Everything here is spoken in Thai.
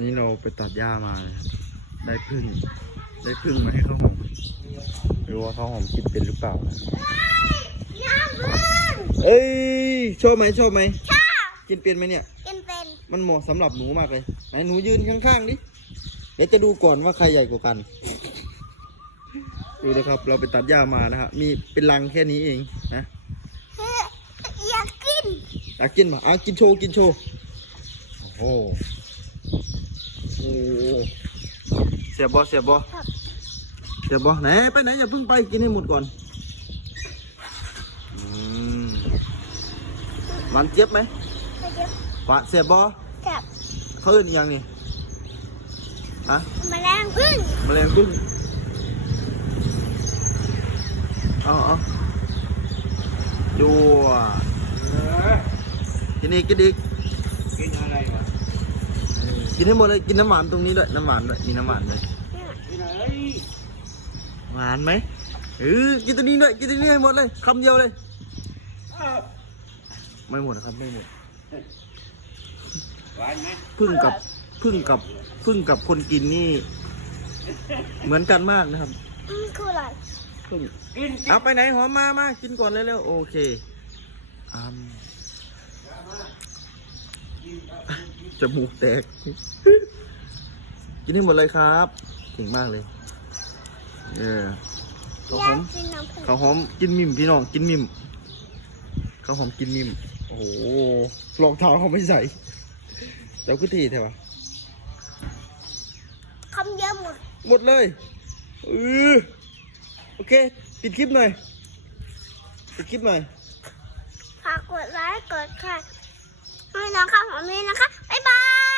นี่เราไปตัดหญ้ามานะครับได้พึ่ง ได้พึ่งมาให้ข้าวหอมไม่รู้ว่าข้าวหอมกินเป็นหรือเปล่านะน้ำพึ่งเอ้ยชอบไหมชอบไหมชอบกินเป็นไหมเนี่ย กินเป็น มันเหมาะสำหรับหนูมากเลยไหนหนูยืนข้างๆดิเดี๋ยวจะดูก่อนว่าใครใหญ่กว่ากัน ดูนะครับ เราไปตัดหญ้ามานะฮะมีเป็นรังแค่นี้เองนะเฮ้ยอยากกินอยากกินป่ะอะกินโชว์กินโชว์โอ้โหโอ้โห เสียบบอเสียบบอครับเสียบบอไหนไปไหนอย่าเพิ่งไปกินให้หมดก่อนอืมหวานเจี๊ยบไหมเดี๋ยวหวานเสียบบอจับเขาเอื่นอีกอยังนี่ฮะแมลงพึ่งแมลงพึ่งเอาเอาดูอะกินอีกกินอีกกินอะไรวะ กินให้หมดเลยกินน้ำหวานตรงนี้ด้วยน้ำหวานด้วยมีน้ำหวานด้วยกินอะไรหวานไหมเออกินตัวนี้ด้วยกินตัวนี้ให้หมดเลยคำเดียวเลย ไม่หมดนะครับไม่หมดหวานไหมพึ่งกับพึ่งกับพึ่งกับคนกินนี่ เหมือนกันมากนะครับอืมคืออะไรพึ่งกินเอาไปไหนหอมมามากินก่อนเร็วๆโอเคอืม จมูกแตก กินให้หมดเลยครับ เก่งมากเลย เออข้าวหอยาอกมกินน้ำพึ่งข้าวหอมกินมิมพี่น้องกินมิมข้าวหอมกินมิม โอ้โหรองเท้าเขาไม่ใส่เดี๋ยวขึ้นทีเถอะวะคำเยอะหมด หมดเลยเออโอเค ปิดคลิปหน่อย ปิดคลิปหน่อย ฝากกดไลค์ กดแชร์ ให้น้องข้าวหอมเลยนะคะ บ๊ายบาย